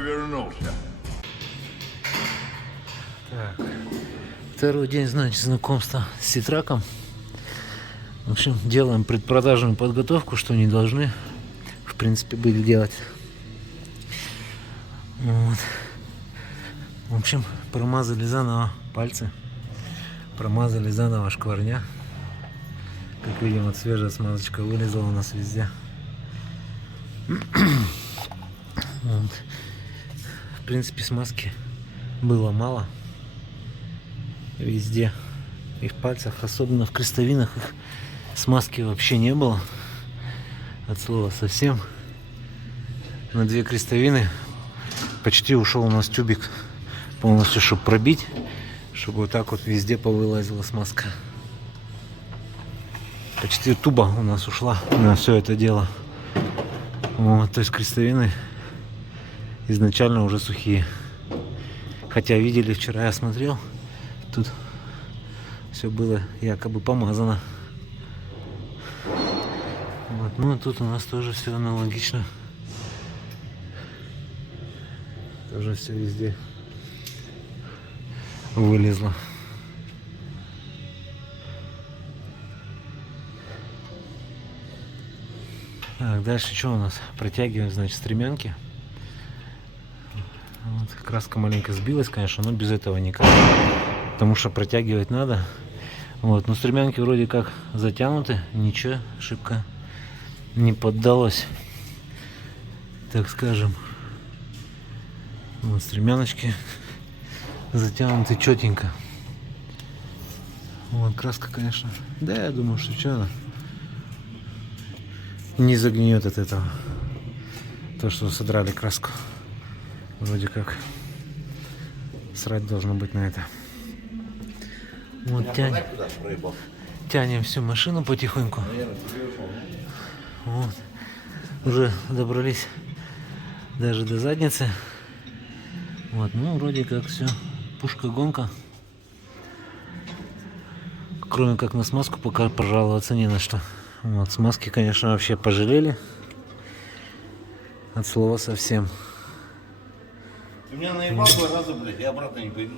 вернулся. Так. Второй день, значит, знакомства с Ситраком. В общем, делаем предпродажную подготовку, что не должны, в принципе, быть делать. Вот. В общем, промазали заново пальцы, промазали заново шкварня. Как видим, вот свежая смазочка вылезла у нас везде. Вот. В принципе, смазки было мало везде. И в пальцах, особенно в крестовинах, их смазки вообще не было. От слова совсем. На 2 крестовины почти ушел у нас тюбик полностью, чтобы пробить, чтобы вот так вот везде повылазила смазка. Почти туба у нас ушла на все это дело. Вот, то есть крестовины изначально уже сухие. Хотя видели, вчера я смотрел, тут все было якобы помазано. Вот, ну тут у нас тоже все аналогично. Тоже все везде вылезло. Так, дальше что у нас? Протягиваем, значит, стремянки. Вот, краска маленько сбилась, конечно, но без этого никак. Потому что протягивать надо. Вот, но стремянки вроде как затянуты, ничего шибко не поддалось, так скажем. Вот стремяночки затянуты четенько. Вот краска, конечно. Да, я думаю, что что она не загниет от этого. То, что содрали краску. Вроде как срать должно быть на это. Вот тянем всю машину потихоньку. Вот. Уже добрались даже до задницы. Вот, ну вроде как все. Пушка-гонка. Кроме как на смазку пока пожаловаться не на что. Вот, смазки, конечно, вообще пожалели. От слова совсем. Ты меня наебал 2 раза, блядь, я обратно не пойду.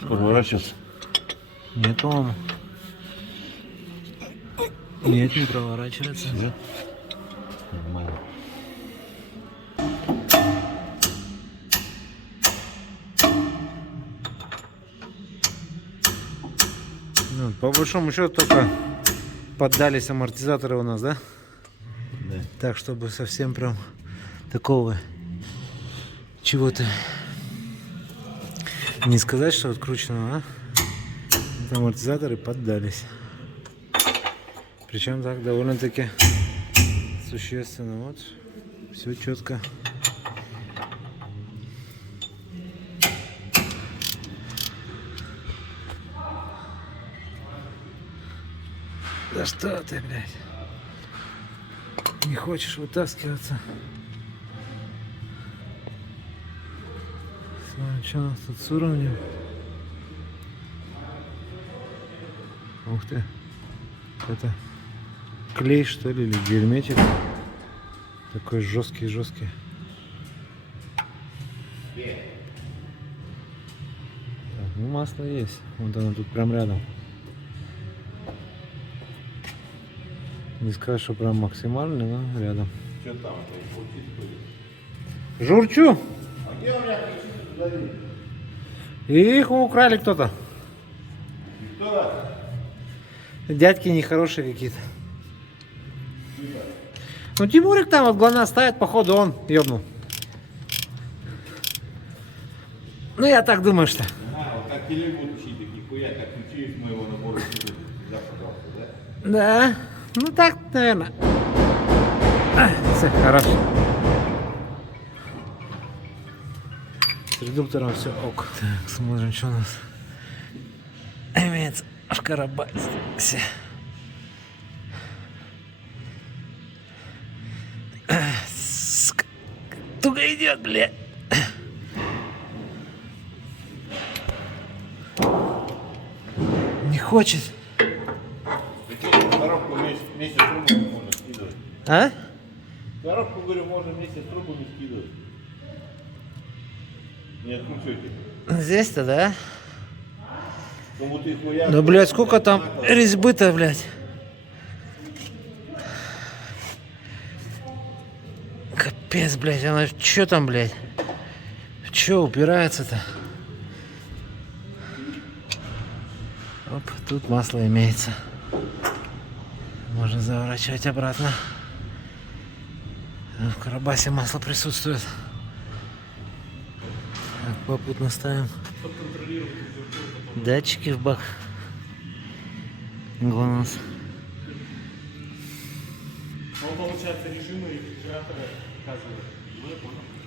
Проворачиваться. Нет, он. Нет, не проворачивается. Да? Нормально. Ну, по большому счету только поддались амортизаторы у нас, да? Да. Так, чтобы совсем прям такого чего-то не сказать, что открученного, а? Вот амортизаторы поддались. Причем так довольно-таки существенно. Вот, все четко. Да что ты, блядь? Не хочешь вытаскиваться? Смотри, что у нас тут с уровнем? Ух ты. Это клей, что ли, или герметик? Такой жесткий. Так, ну масло есть. Вот оно тут прям рядом. Не сказать, что прям максимальный, но рядом. Что там это? Журчу! А где у меня ключи? Их украли кто-то. Кто? Дядьки нехорошие какие-то. Ну Тимурик там вот главное ставит, походу он ёбнул. Ну я так думаю, что. А, вот как телегу учить, так нихуя, как ключи из моего набора сюда, пожалуйста, да? Да. Ну так, наверное. Все, хорошо. С редуктором все ок. Так, смотрим, что у нас имеется в карабасе. Туго идет, блядь. Не хочет. Коробку вместе с румом можно скидывать. А? Коробку, говорю, можно вместе с трубами скидывать. Не откручивайте. Здесь-то, да? Кому ты хуя... Да, блядь, сколько там резьбы-то, блядь. Капец, блядь, она чё там, блядь? В чё упирается-то? Оп, тут масло имеется. Можно заворачивать обратно. В карабасе масло присутствует. Так, попутно ставим датчики в бак. ГЛОНАСС. Он, получается, режимы рефрижератора показывает.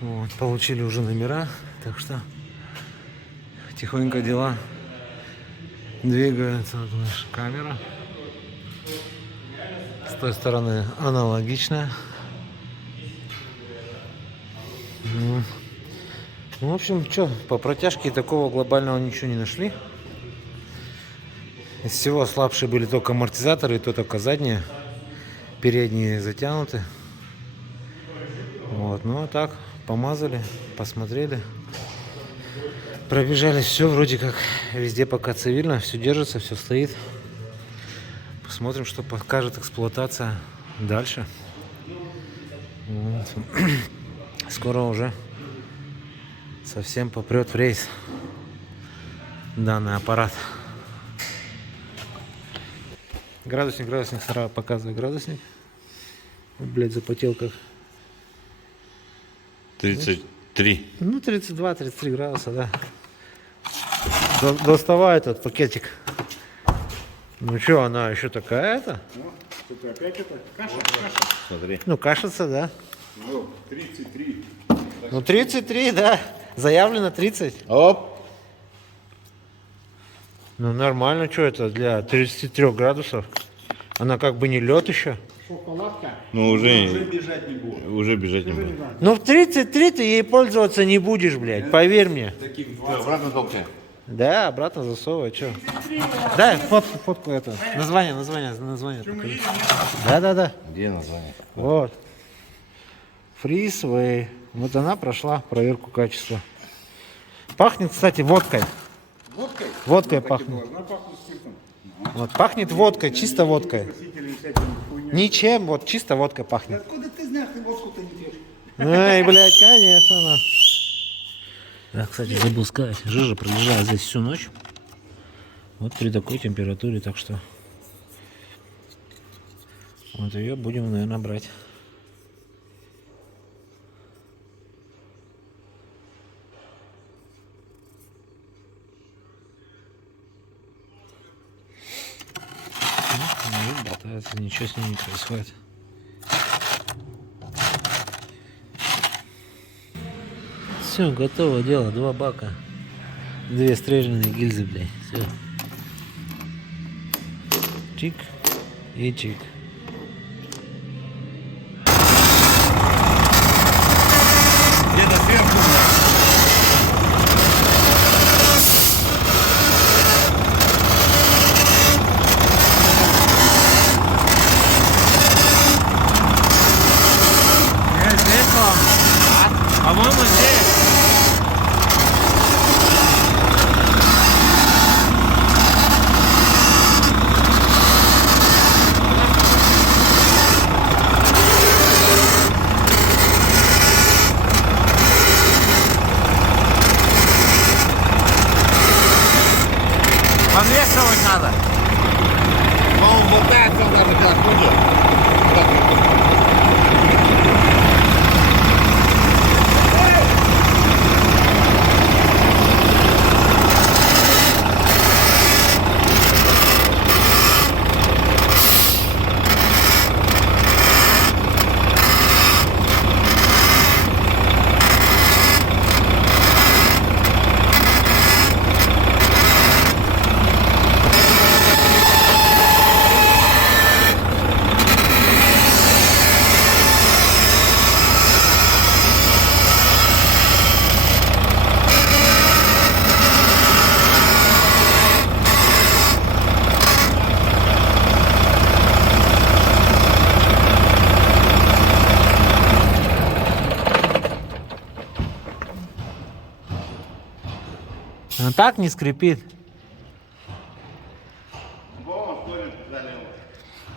Вот, получили уже номера, так что тихонько дела двигаются. Вот наша камера. С той стороны аналогичная. Ну, в общем, что, по протяжке такого глобального ничего не нашли. Из всего слабшие были только амортизаторы, и то только задние. Передние затянуты. Вот, ну а так, помазали, посмотрели. Пробежались, все вроде как везде пока цивильно, все держится, все стоит. Посмотрим, что покажет эксплуатация дальше. Вот. Скоро уже совсем попрет в рейс данный аппарат. Градусник, сразу показываю градусник. Блять, запотел как. 33. Ну, 32-33 градуса, да. Доставай этот пакетик. Ну что, она еще такая-то? Тут опять это каша. Смотри. Ну, кашица, да. Ну, 33. Ну, 33, да. Заявлено 30. Оп. Ну, нормально, что это для 33 градусов. Она как бы не лед еще. Шоколадка. Ну уже бежать не будет. Уже бежать не будет. Ну, в 33 ты ей пользоваться не будешь, блядь, поверь мне. Таких Обратно толкай. Да, обратно засовывай, что. Дай фотку это. Название покажи. Да. Где название? Вот. Freezeway. Вот она прошла проверку качества. Пахнет, кстати, водкой. Водкой? Водкой пахнет. Она пахнет спиртом. Вот, пахнет водкой, чисто водкой. Красители всякие хуйня. Ничем, вот чисто водкой пахнет. Откуда ты знаешь, ты водку-то не пьешь? Ай, блядь, конечно. На. Да, кстати, забыл сказать. Жижа пролежала здесь всю ночь. Вот при такой температуре, так что вот ее будем, наверное, брать. Ну, болтается, ничего с ней не происходит. Все, готово дело. 2 бака. 2 стрелянные гильзы, блядь. Все. Чик и чик. Где-то сверху. Здесь вам? По-моему, здесь. Подвешивать надо. Он болтается даже когда ходит. Ну так не скрипит.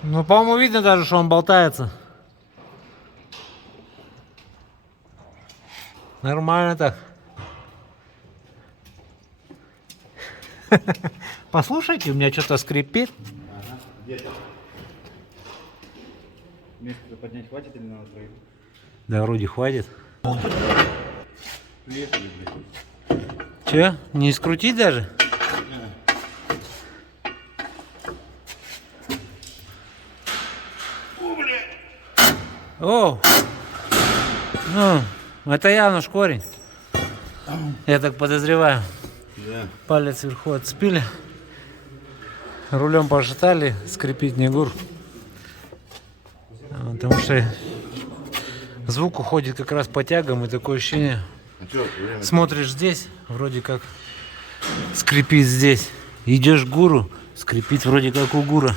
Ну, по-моему, видно даже, что он болтается. Нормально так. Послушайте, у меня что-то скрипит. Место поднять хватит или надо троих? Да, вроде хватит. Приехали, блядь. Че, не скрутить даже? О! Ну, это явно ж корень. Я так подозреваю. Да. Палец вверху отцепили. Рулем пошатали, скрипит не гур. Потому что звук уходит как раз по тягам, и такое ощущение. Смотришь здесь, вроде как скрипит здесь. Идешь к гуру, скрипит вроде как у гура.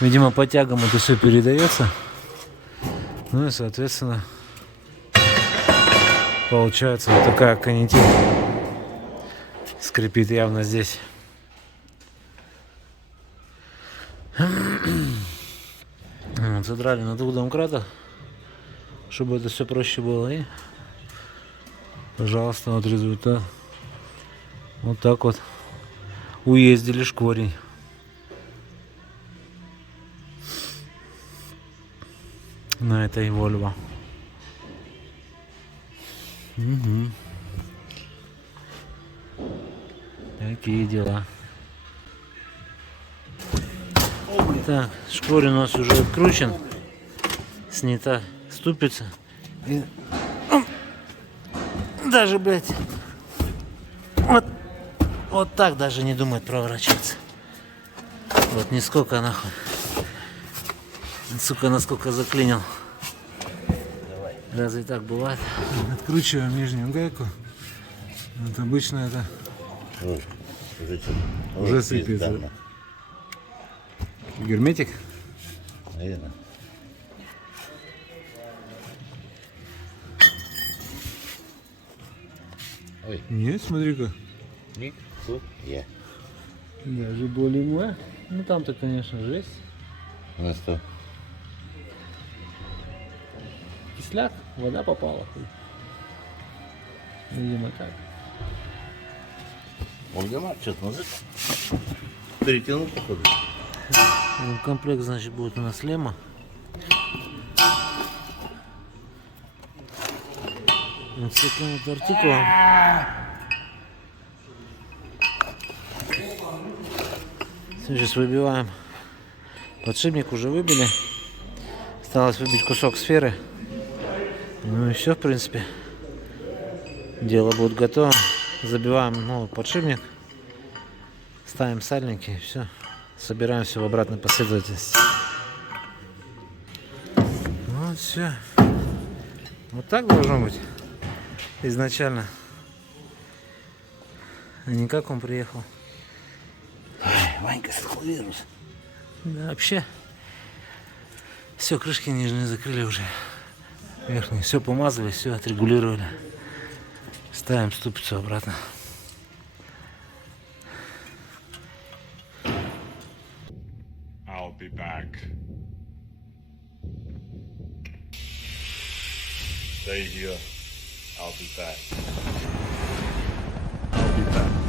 Видимо, по тягам это все передается. Ну и соответственно получается вот такая канитель. Скрипит явно здесь. Вот, задрали на 2 домкратах, чтобы это все проще было. И пожалуйста, вот результат. Вот так вот уездили шкворень. На этой Volvo. Угу. Такие дела. Так, шкворень у нас уже откручен. Снята ступица. И... Даже, блядь, вот так даже не думает проворачиваться. Вот нисколько нахуй. Сука, насколько заклинил. Разве так бывает? Откручиваем нижнюю гайку. Вот обычно это уже сыпется. Герметик? Наверное. Ой. Нет, смотри-ка. Я. Даже более. Ну там-то, конечно, жесть. У нас что? Кисляк, вода попала. Видимо так. Вольгомат что-то назад перетянул, походу. Комплект, значит, будет у нас лема. Вот с таким вот артикулом. Сейчас выбиваем. Подшипник уже выбили. Осталось выбить кусок сферы. Ну и все, в принципе. Дело будет готово. Забиваем новый подшипник. Ставим сальники и все. Собираем все в обратной последовательности. Вот все. Вот так должно быть изначально. А не как он приехал. Ванька, вирус. Да, вообще. Все, крышки нижние закрыли уже. Верхние. Все помазали, все отрегулировали. Ставим ступицу обратно. I'll be back. Stay here. I'll be back. I'll be back.